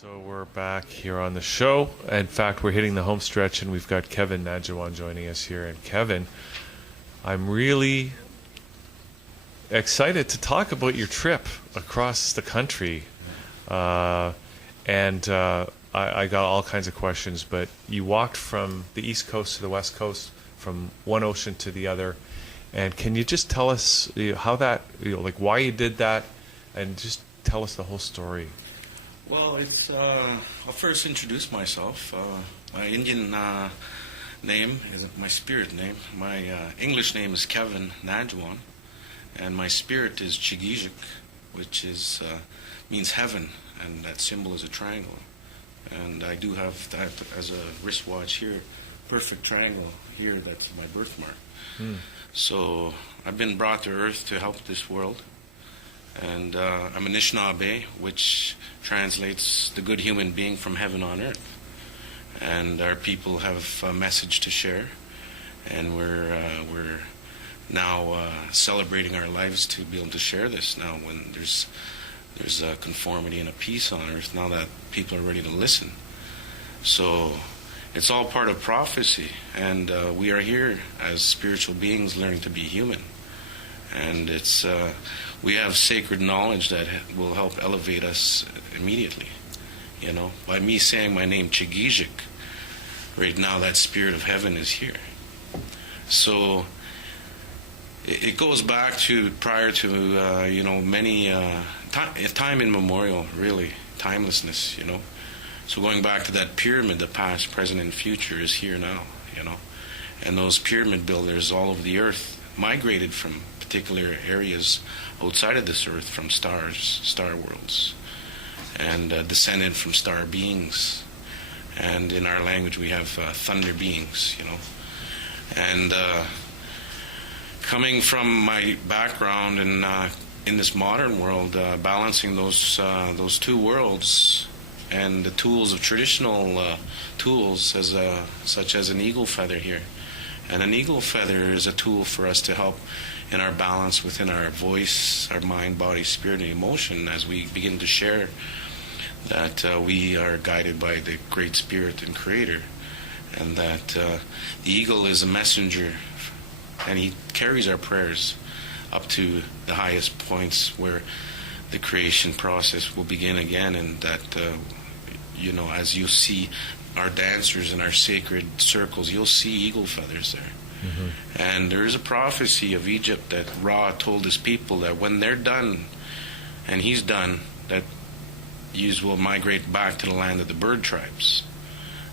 So we're back here on the show. In fact, we're hitting the home stretch, and we've got Kevin Nadjiwon joining us here. And Kevin, I'm really excited to talk about your trip across the country. I got all kinds of questions, but you walked from the East Coast to the West Coast, from one ocean to the other. And can you just tell us how that, like why you did that, and just tell us the whole story? Well, I'll first introduce myself. My Indian name is my spirit name. My English name is Kevin Nadjiwon, and my spirit is Chigijik, which means heaven, and that symbol is a triangle. And I do have that as a wristwatch here, perfect triangle here. That's my birthmark. So I've been brought to Earth to help this world. And I'm a Anishinaabe, which translates the good human being from heaven on earth. And our people have a message to share, and we're now celebrating our lives to be able to share this now when there's a conformity and a peace on earth, now that people are ready to listen. So it's all part of prophecy, and we are here as spiritual beings learning to be human. And we have sacred knowledge that will help elevate us immediately. By me saying my name Chigijik, right now that spirit of heaven is here. So it goes back to prior to many time immemorial, really timelessness. So going back to that pyramid, the past, present, and future is here now. And those pyramid builders all over the earth migrated from particular areas outside of this earth, from stars, star worlds, and descended from star beings. And in our language we have thunder beings, And coming from my background and in this modern world, balancing those two worlds, and the tools of traditional tools, such as an eagle feather here. And an eagle feather is a tool for us to help in our balance within our voice, our mind, body, spirit, and emotion, as we begin to share that we are guided by the Great Spirit and Creator, and that the eagle is a messenger, and he carries our prayers up to the highest points where the creation process will begin again, and that, as you see our dancers in our sacred circles, you'll see eagle feathers there. Mm-hmm. And there is a prophecy of Egypt that Ra told his people that when they're done, and he's done, that yous will migrate back to the land of the bird tribes.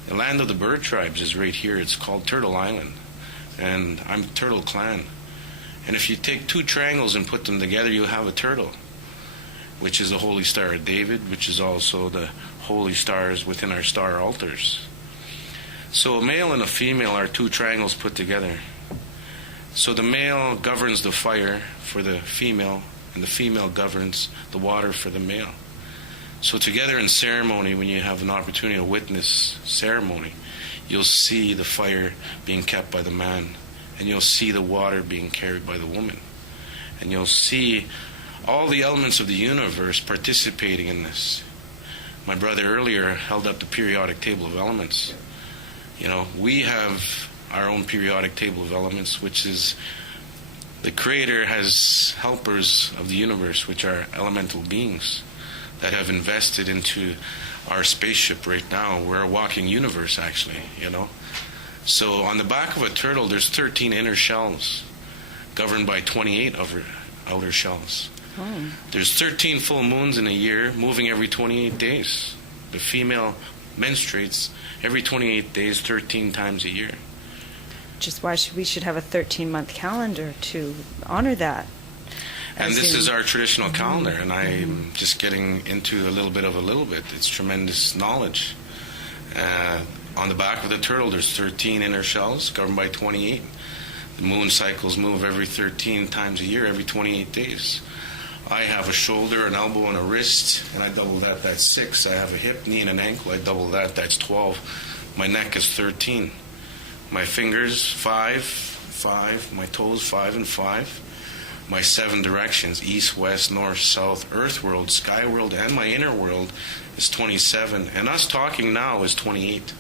The land of the bird tribes is right here. It's called Turtle Island, and I'm Turtle Clan. And if you take two triangles and put them together, you'll have a turtle, which is the Holy Star of David, which is also the holy stars within our star altars. So a male and a female are two triangles put together. So the male governs the fire for the female, and the female governs the water for the male. So together in ceremony, when you have an opportunity to witness ceremony, you'll see the fire being kept by the man, and you'll see the water being carried by the woman. And you'll see all the elements of the universe participating in this. My brother earlier held up the periodic table of elements. We have our own periodic table of elements, which is the Creator has helpers of the universe, which are elemental beings that have invested into our spaceship right now. We're a walking universe, actually, So on the back of a turtle, there's 13 inner shells, governed by 28 outer shells. Oh. There's 13 full moons in a year, moving every 28 days. The female menstruates every 28 days, 13 times a year. Just why we should have a 13-month calendar to honor that. And this is our traditional calendar, and I'm just getting into a little bit. It's tremendous knowledge. On the back of the turtle, there's 13 inner shells, governed by 28. The moon cycles move every 13 times a year, every 28 days. I have a shoulder, an elbow, and a wrist, and I double that, that's 6. I have a hip, knee, and an ankle, I double that, that's 12. My neck is 13. My fingers, 5. My toes, 5 and 5. My 7 directions, east, west, north, south, earth world, sky world, and my inner world is 27, and us talking now is 28.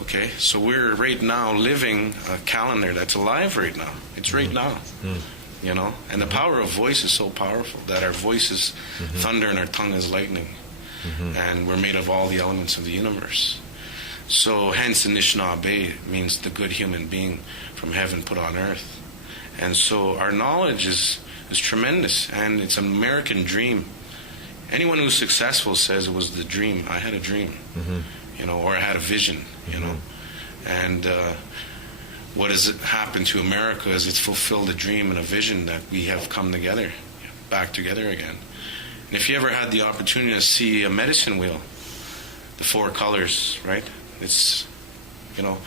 Okay, so we're right now living a calendar that's alive right now. It's right now, you know. And the power of voice is so powerful that our voice is thunder and our tongue is lightning, and we're made of all the elements of the universe. So hence Anishinaabe means the good human being from heaven put on earth. And so our knowledge is tremendous, and it's an American dream. Anyone who's successful says it was the dream. I had a dream, you know, or I had a vision, you know. And what has happened to America is it's fulfilled a dream and a vision that we have come together, back together again. And if you ever had the opportunity to see a medicine wheel, the 4 colors, right? It's, you know,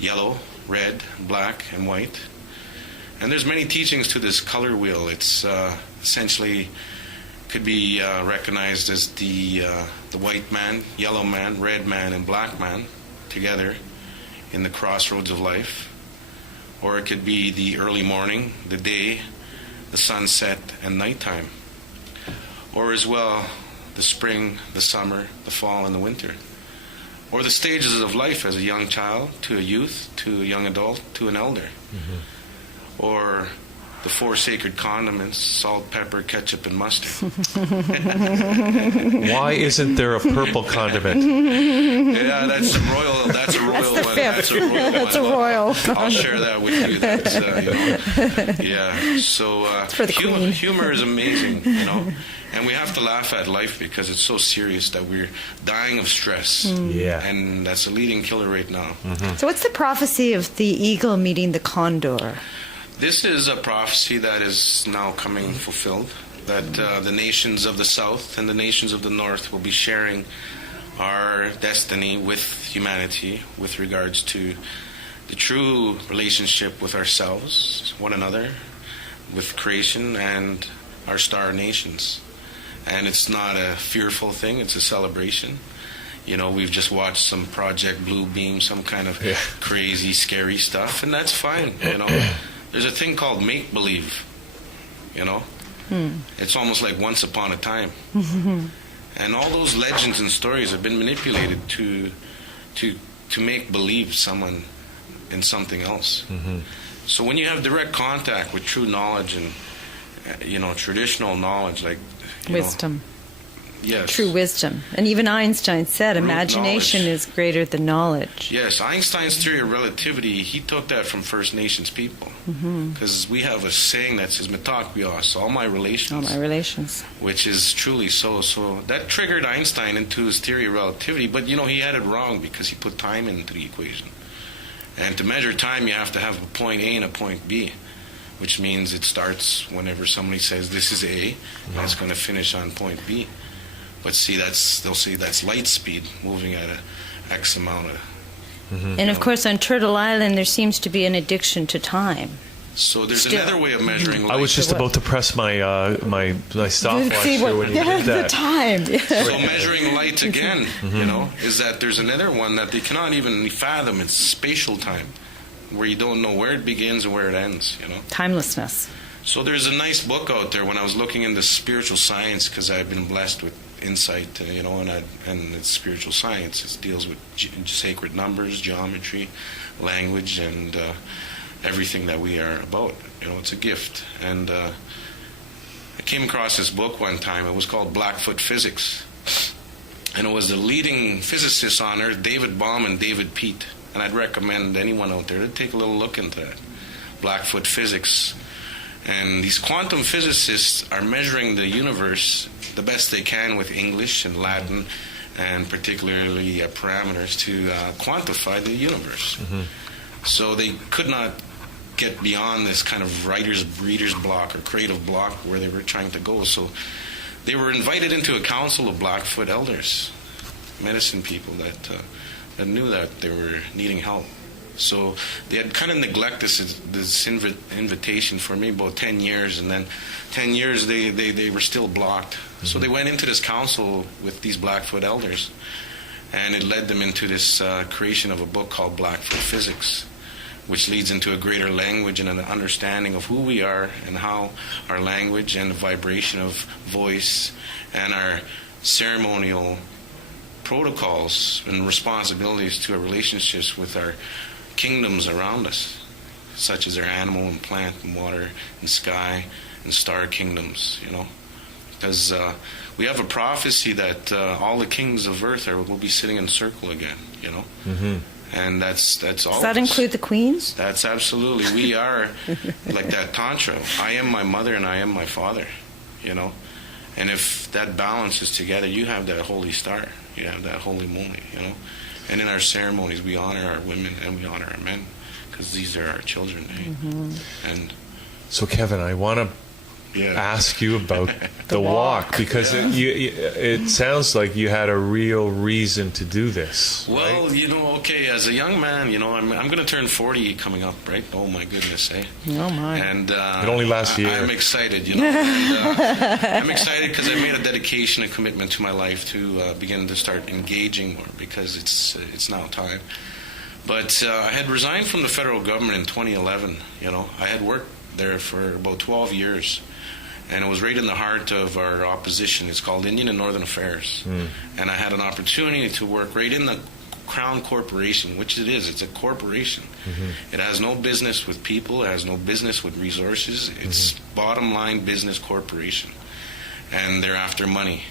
yellow, red, black, and white. And there's many teachings to this color wheel. It's essentially could be recognized as the white man, yellow man, red man, and black man together in the crossroads of life. Or it could be the early morning, the day, the sunset, and nighttime. Or as well, the spring, the summer, the fall, and the winter. Or the stages of life as a young child, to a youth, to a young adult, to an elder. Or the 4 sacred condiments, salt, pepper, ketchup, and mustard. Why isn't there a purple condiment? Yeah, that's a royal. That's a royal one. That's a royal one. That's a royal. I'll share that with you. That's, you know, yeah. So for the queen. Humor is amazing, you know, and we have to laugh at life because it's so serious that we're dying of stress. Yeah. And that's a leading killer right now. So what's the prophecy of the eagle meeting the condor? This is a prophecy that is now coming fulfilled, that the nations of the South and the nations of the North will be sharing our destiny with humanity with regards to the true relationship with ourselves, one another, with creation, and our star nations. And it's not a fearful thing, it's a celebration. You know, we've just watched some Project Blue Beam, some kind of crazy, scary stuff, and that's fine, you know. There's a thing called make-believe, you know. It's almost like Once Upon a Time. And all those legends and stories have been manipulated to make believe someone in something else. So when you have direct contact with true knowledge and, you know, traditional knowledge, like... Wisdom. Yes. True wisdom. And even Einstein said imagination is greater than knowledge. Yes, Einstein's theory of relativity, he took that from First Nations people. Because we have a saying that says, "Metakbios," all my relations. All my relations. Which is truly so. So that triggered Einstein into his theory of relativity. But, you know, he had it wrong because he put time into the equation. And to measure time, you have to have a point A and a point B, which means it starts whenever somebody says, this is A, and it's going to finish on point B. But see, they'll say that's light speed, moving at a X amount of... And of course, on Turtle Island, there seems to be an addiction to time. So there's another way of measuring light. I was just about to press my stopwatch here when you did that. The time. So measuring light again, you know, is that there's another one that they cannot even fathom. It's spatial time, where you don't know where it begins and where it ends, you know. Timelessness. So there's a nice book out there when I was looking into spiritual science, because I've been blessed with insight, you know, and it's spiritual science. It deals with sacred numbers, geometry, language, and everything that we are about. You know, it's a gift. And I came across this book one time. It was called Blackfoot Physics. And it was the leading physicists on Earth, David Bohm and David Peat. And I'd recommend anyone out there to take a little look into that. Blackfoot Physics. And these quantum physicists are measuring the universe the best they can with English and Latin, and particularly parameters to quantify the universe. So they could not get beyond this kind of writer's breeder's block or creative block where they were trying to go. So they were invited into a council of Blackfoot elders, medicine people that knew that they were needing help. So they had kind of neglected this invitation for me about 10 years, and then 10 years they were still blocked. So they went into this council with these Blackfoot elders, and it led them into this creation of a book called Blackfoot Physics, which leads into a greater language and an understanding of who we are and how our language and the vibration of voice and our ceremonial protocols and responsibilities to our relationships with our kingdoms around us, such as our animal and plant and water and sky and star kingdoms, because we have a prophecy that all the kings of earth will be sitting in a circle again, Mm-hmm. And that's all. Does that include the queens? That's absolutely. We are like that tantra. I am my mother and I am my father, And if that balances together, you have that holy star. You have that holy moon, And in our ceremonies, we honor our women and we honor our men because these are our children. Mm-hmm. And So, Kevin, I want to ask you about the walk because it sounds like you had a real reason to do this. Well, right? As a young man, I'm going to turn 40 coming up, right? Oh my goodness, eh? Oh my! And it only lasts a year. I'm excited, And, I'm excited because I made a dedication and commitment to my life to begin to start engaging more because it's now time. But I had resigned from the federal government in 2011. I had worked there for about 12 years. And it was right in the heart of our opposition. It's called Indian and Northern Affairs. And I had an opportunity to work right in the Crown Corporation, which it is. It's a corporation. Mm-hmm. It has no business with people. It has no business with resources. It's bottom line business corporation. And they're after money.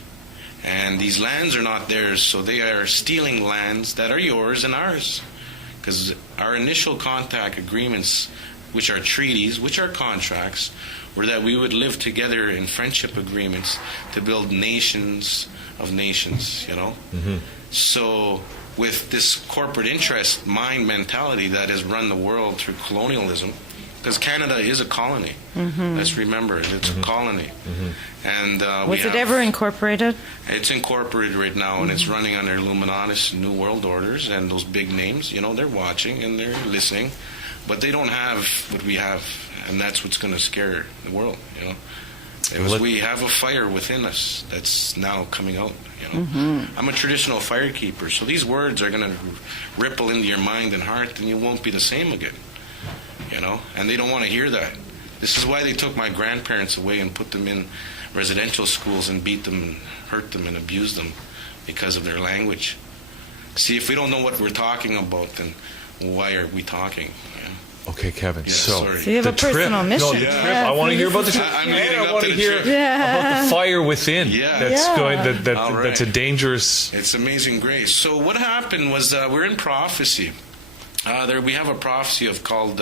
And these lands are not theirs, so they are stealing lands that are yours and ours. Because our initial contact agreements, which are treaties, which are contracts, were that we would live together in friendship agreements to build nations of nations, So with this corporate interest mind mentality that has run the world through colonialism, because Canada is a colony. Let's remember, it's a colony. And was it ever incorporated? It's incorporated right now, and it's running under Illuminatus New World Orders and those big names. They're watching and they're listening, but they don't have what we have. And that's what's going to scare the world, we have a fire within us that's now coming out, I'm a traditional firekeeper, so these words are going to ripple into your mind and heart, and you won't be the same again, And they don't want to hear that. This is why they took my grandparents away and put them in residential schools and beat them and hurt them and abused them because of their language. See, if we don't know what we're talking about, then why are we talking? Okay, Kevin. Yeah, so you have a personal mission. No, the trip. I want to hear about the trip. I want to hear about the fire within. Yeah. That's going. That All that's a right. dangerous. It's amazing grace. So what happened was we're in prophecy. We have a prophecy called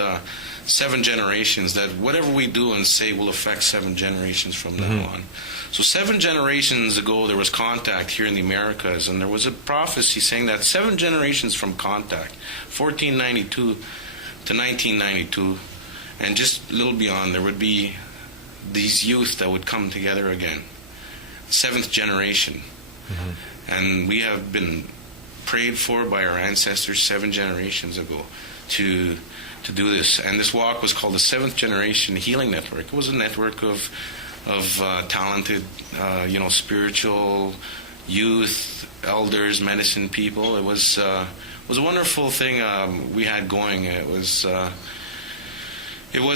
7 generations, that whatever we do and say will affect 7 generations from now on. So 7 generations ago, there was contact here in the Americas, and there was a prophecy saying that 7 generations from contact, 1492 to 1992, and just a little beyond, there would be these youth that would come together again. 7th generation. And we have been prayed for by our ancestors 7 generations ago to do this. And this walk was called the 7th Generation Healing Network. It was a network of talented, spiritual youth, elders, medicine people. It was a wonderful thing we had going. It was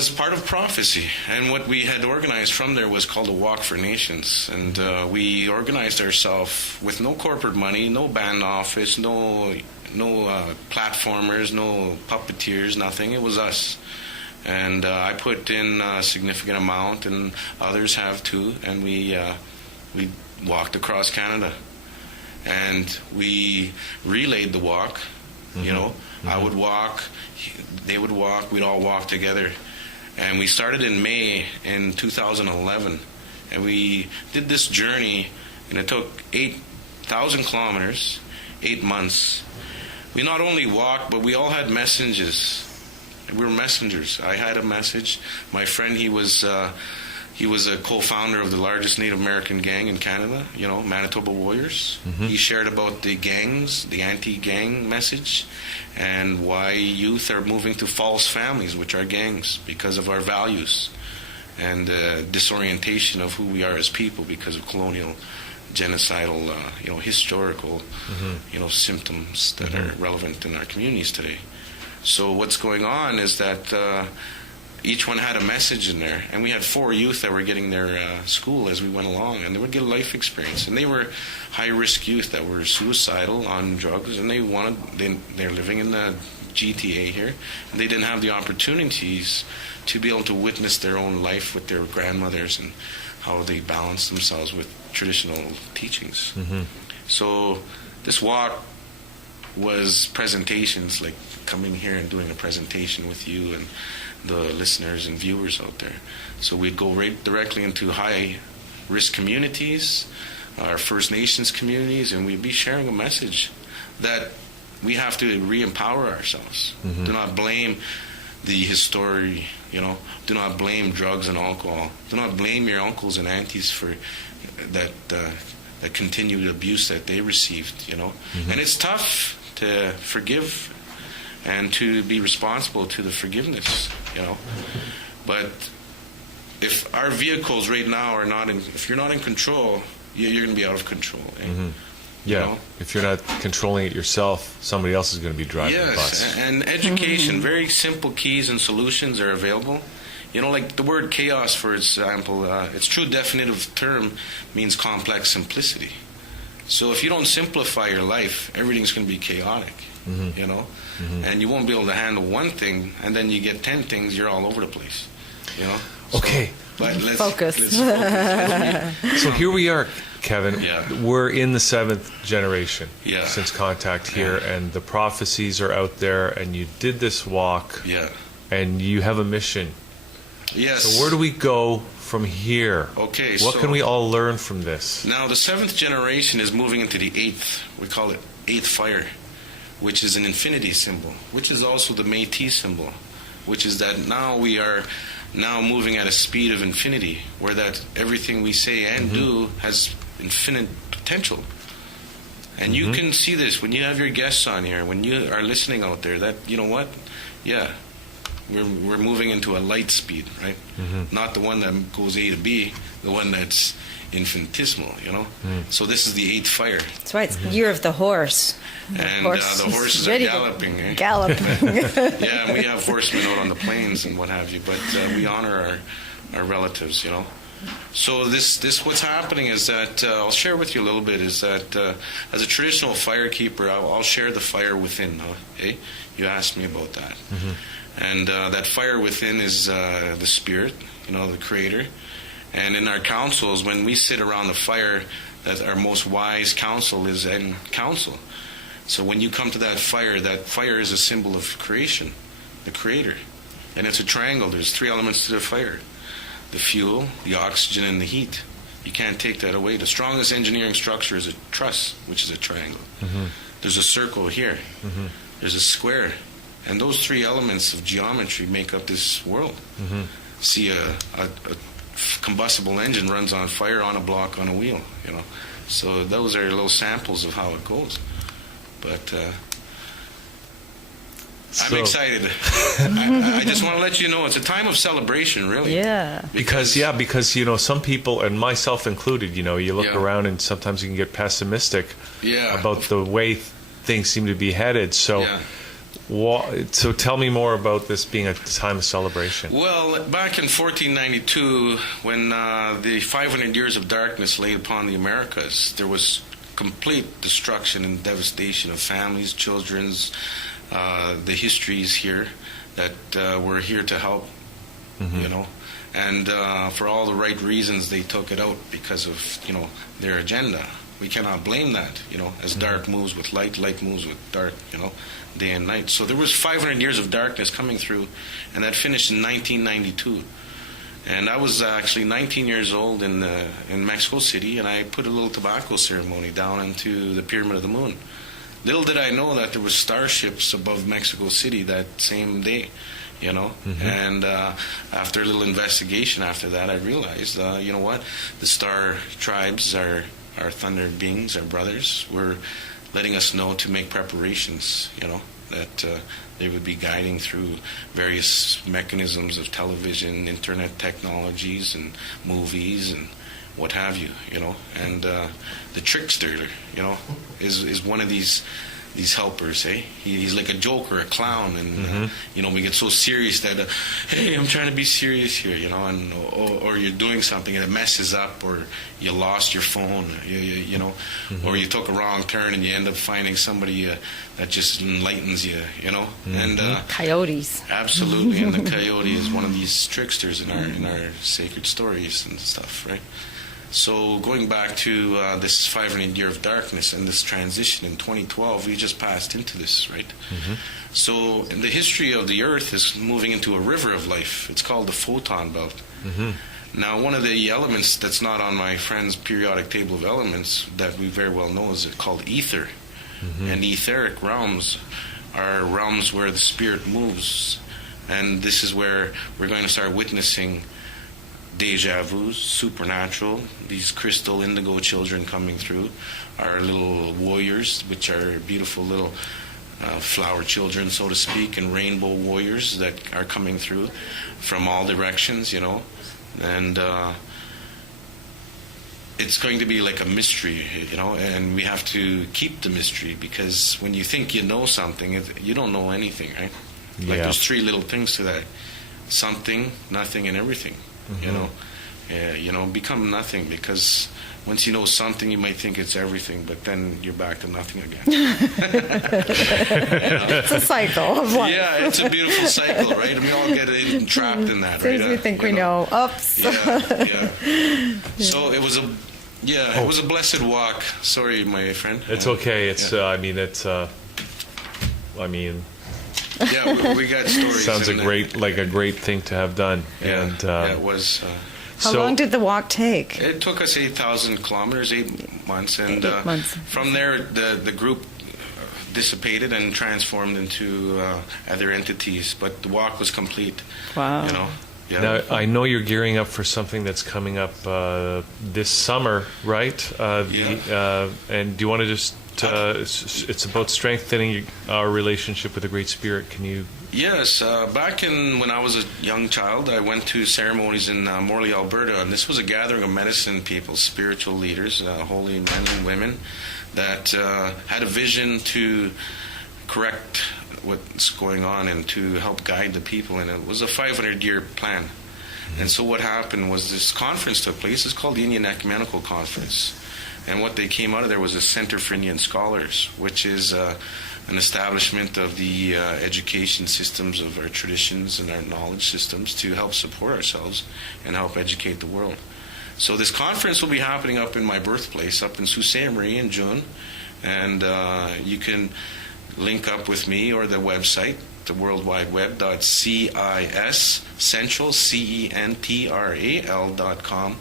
part of prophecy, and what we had organized from there was called a Walk for Nations, and we organized ourselves with no corporate money, no band office, no platformers, no puppeteers, nothing. It was us, and I put in a significant amount, and others have too, and we walked across Canada, and we relayed the walk. I would walk, they would walk, we'd all walk together. And we started in May in 2011. And we did this journey, and it took 8,000 kilometers, 8 months. We not only walked, but we all had messages. We were messengers. I had a message. My friend, he was a co-founder of the largest Native American gang in Canada, Manitoba Warriors. He shared about the gangs, the anti-gang message, and why youth are moving to false families, which are gangs, because of our values and disorientation of who we are as people because of colonial, genocidal, historical, symptoms that are relevant in our communities today. So what's going on is that each one had a message in there, and we had 4 youth that were getting their school as we went along, and they would get a life experience. And they were high-risk youth that were suicidal, on drugs, and they're living in the GTA here, and they didn't have the opportunities to be able to witness their own life with their grandmothers and how they balance themselves with traditional teachings. So this walk was presentations, like coming here and doing a presentation with you and the listeners and viewers out there. So we'd go right directly into high-risk communities, our First Nations communities, and we'd be sharing a message that we have to re-empower ourselves. Do not blame the history, do not blame drugs and alcohol. Do not blame your uncles and aunties for that continued abuse that they received, And it's tough to forgive and to be responsible to the forgiveness, But if our vehicles right now are not if you're not in control, you're going to be out of control. Yeah, if you're not controlling it yourself, somebody else is going to be driving the bus. Yes, and education, very simple keys and solutions are available. Like the word chaos, for example, its true definitive term means complex simplicity. So if you don't simplify your life, everything's going to be chaotic, and you won't be able to handle one thing, and then you get 10 things, you're all over the place, Okay. But let's Focus. So here we are, Kevin. Yeah. We're in the 7th generation Yeah. since contact here, and the prophecies are out there, and you did this walk, and you have a mission. Yes. So where do we go from here? Okay. What can we all learn from this? Now, the 7th generation is moving into the 8th. We call it 8th fire, which is an infinity symbol, which is also the Métis symbol, which is that now we are moving at a speed of infinity, where that everything we say and do has infinite potential. And you can see this when you have your guests on here, when you are listening out there, that, we're moving into a light speed, right? Not the one that goes A to B, the one that's infinitesimal, So this is the 8th fire. That's right. It's the year of the horse. And the horses are galloping. Galloping. Yeah, and we have horsemen out on the plains and what have you, but we honor our relatives, So this what's happening is that, I'll share with you a little bit, is that as a traditional firekeeper, I'll share the fire within. Okay? You asked me about that. And that fire within is the spirit, the creator. And in our councils, when we sit around the fire, that our most wise counsel is in council. So when you come to that fire is a symbol of creation, the creator. And it's a triangle. There's 3 elements to the fire: the fuel, the oxygen, and the heat. You can't take that away. The strongest engineering structure is a truss, which is a triangle. There's a circle here. There's a square. And those 3 elements of geometry make up this world. See, a combustible engine runs on fire, on a block, on a wheel, So those are little samples of how it goes. But I'm excited. I just want to let you know it's a time of celebration, really. Yeah. Because some people, and myself included, you look around and sometimes you can get pessimistic about the way things seem to be headed. So tell me more about this being a time of celebration. Well, back in 1492, when the 500 years of darkness laid upon the Americas, there was complete destruction and devastation of families, children's, the histories here that were here to help, and for all the right reasons they took it out because of, their agenda. We cannot blame that, as dark moves with light, light moves with dark, day and night. So there was 500 years of darkness coming through, and that finished in 1992. And I was actually 19 years old in Mexico City, and I put a little tobacco ceremony down into the Pyramid of the Moon. Little did I know that there was starships above Mexico City that same day, And after a little investigation after that, I realized, the star tribes, our thunder beings, our brothers, were letting us know to make preparations, that they would be guiding through various mechanisms of television, internet technologies, and movies, and what have you, And the trickster, is one of these these helpers, he's like a joke or a clown, and we get so serious that hey, I'm trying to be serious here, and or you're doing something and it messes up, or you lost your phone, or you took a wrong turn and you end up finding somebody that just enlightens you, and Coyotes. absolutely. And the coyote is one of these tricksters in our sacred stories and stuff, right? So going back to this 500 year of darkness and this transition in 2012, we just passed into this, right? So the history of the Earth is moving into a river of life. It's called the photon belt. Now, one of the elements that's not on my friend's periodic table of elements that we very well know is called ether. And the etheric realms are realms where the spirit moves. And this is where we're going to start witnessing deja vus, supernatural, these crystal indigo children coming through, our little warriors, which are beautiful little flower children, so to speak, and rainbow warriors that are coming through from all directions, and it's going to be like a mystery, and we have to keep the mystery, because when you think you know something, you don't know anything, right? Like there's three little things to that: something, nothing, and everything. Become nothing, because once you know something, you might think it's everything, but then you're back to nothing again. It's a cycle of life. Yeah, it's a beautiful cycle, right? And we all get trapped in that, right? As we think we know. Oops. Yeah. So it was a blessed walk. Sorry, my friend. It's okay. It's Yeah, we got stories. sounds a great thing to have done. Yeah, And it was. How long did the walk take? It took us 8,000 kilometers, 8 months, and 8 months. From there the group dissipated and transformed into other entities. But the walk was complete. Wow. Yeah. Now, I know you're gearing up for something that's coming up this summer, right? And do you want to just... it's about strengthening our relationship with the Great Spirit. Can you... Yes. Back when I was a young child, I went to ceremonies in Morley, Alberta, and this was a gathering of medicine people, spiritual leaders, holy men and women, that had a vision to correct what's going on and to help guide the people. And it was a 500-year plan. And so what happened was this conference took place. It's called the Indian Ecumenical Conference. And what they came out of there was a Center for Indian Scholars, which is an establishment of the education systems of our traditions and our knowledge systems to help support ourselves and help educate the world. So this conference will be happening up in my birthplace, up in Sault Ste. Marie in June. And you can link up with me or the website, the World Wide Web.ciscentral, CENTRAL.com.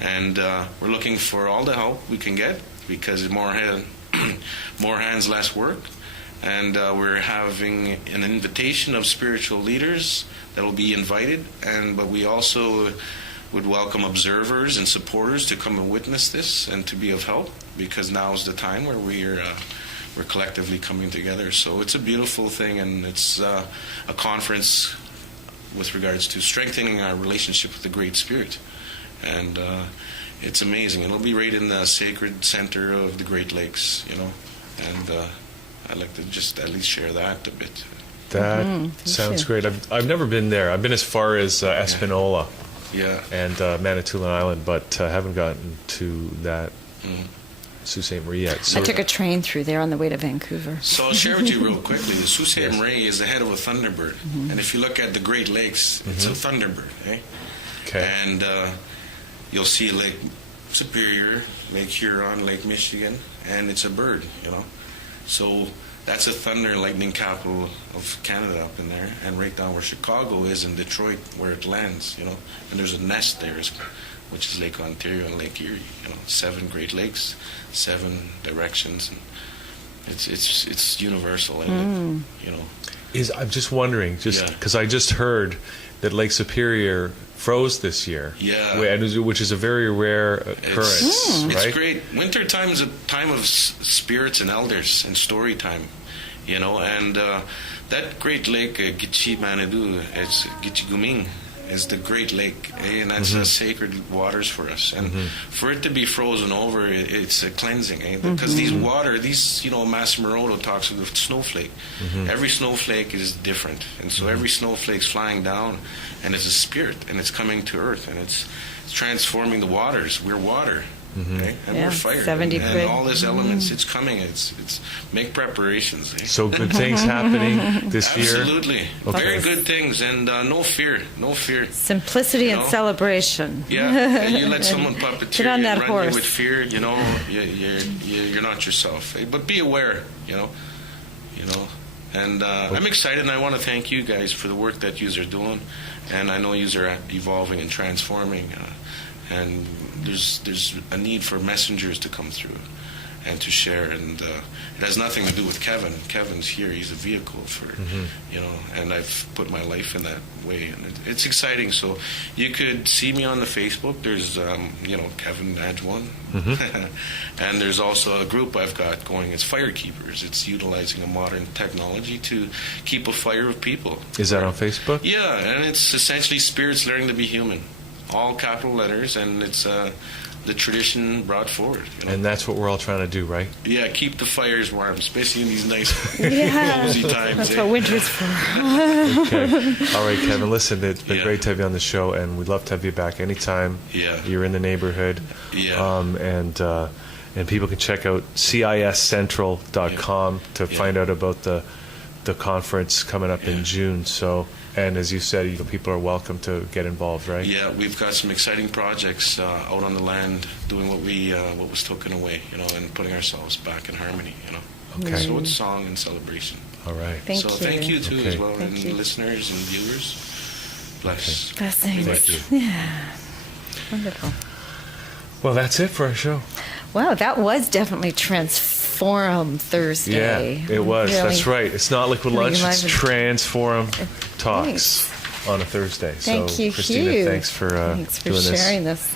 And we're looking for all the help we can get, because more hands, less work. And we're having an invitation of spiritual leaders that will be invited. But we also would welcome observers and supporters to come and witness this and to be of help, because now is the time where we're collectively coming together. So it's a beautiful thing, and it's a conference with regards to strengthening our relationship with the Great Spirit. And it's amazing. It'll be right in the sacred center of the Great Lakes, and I'd like to just at least share that a bit. That sounds great. I've never been there. I've been as far as Espanola and Manitoulin Island, but haven't gotten to that Sault Ste. Marie yet. So I took a train through there on the way to Vancouver. So I'll share with you real quickly. The Sault Ste. Marie is the head of a Thunderbird. And if you look at the Great Lakes, it's a Thunderbird. Okay. And you'll see Lake Superior, Lake Huron, Lake Michigan, and it's a bird, So that's a thunder and lightning capital of Canada up in there, and right down where Chicago is in Detroit, where it lands, And there's a nest there, which is Lake Ontario and Lake Erie. 7 Great Lakes, 7 directions, and it's universal, and I'm just wondering, because I just heard that Lake Superior froze this year, which is a very rare occurrence. Right? It's great. Winter time is a time of spirits and elders and story time, and that Great Lake, Gitchi Manitou, it's Gitchiguming, is the Great Lake, and that's sacred waters for us. And for it to be frozen over, it's a cleansing, because these Masamoroto talks of the snowflake. Every snowflake is different, and so every snowflake's flying down, and it's a spirit, and it's coming to earth, and it's transforming the waters. We're water. Okay? And we're fire, 70 and all these elements. It's coming. It's make preparations. So good things happening this year. Absolutely, very good things, and no fear. Simplicity and celebration. Yeah, and you let someone puppeteer Get on you that and run horse. you with fear. You're not yourself. But be aware. And I'm excited, and I want to thank you guys for the work that you are doing, and I know you are evolving and transforming. And there's a need for messengers to come through and to share, and it has nothing to do with Kevin. Kevin's here; he's a vehicle for, and I've put my life in that way, and it's exciting. So you could see me on the Facebook. There's, Kevin Nadjiwon, and there's also a group I've got going. It's Firekeepers. It's utilizing a modern technology to keep a fire of people. Is that on Facebook? Yeah, and it's essentially spirits learning to be human. All capital letters, and it's the tradition brought forward. And that's what we're all trying to do, right? Yeah, keep the fires warm, especially in these nice, Yeah, cozy times. that's what winter's for. Okay. All right, Kevin, listen, it's been great to have you on the show, and we'd love to have you back anytime you're in the neighborhood. Yeah. And people can check out CIScentral.com to find out about the conference coming up in June. So, and as you said, people are welcome to get involved, right? Yeah, we've got some exciting projects out on the land, doing what was taken away, and putting ourselves back in harmony, Okay. So it's song and celebration. All right. Thank you too as well, Thank and you. listeners and viewers. Bless. Okay. Blessings. Thank you. Yeah. Wonderful. Well, that's it for our show. Wow, that was definitely Transform Thursday. Yeah, it was. Really. That's right. It's not Liquid Really Lunch. It's enlivened. Transforum Talks on a Thursday. Thank you, Christina, Hugh. thanks for doing sharing this.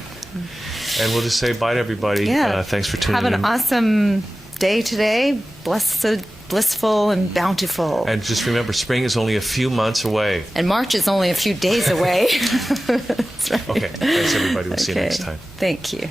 And we'll just say bye to everybody. Yeah. Thanks for tuning Have in. an awesome day today. Blessed, blissful, and bountiful. And just remember, spring is only a few months away. And March is only a few days away. That's right. Okay. Thanks, everybody. We'll see you next time. Thank you.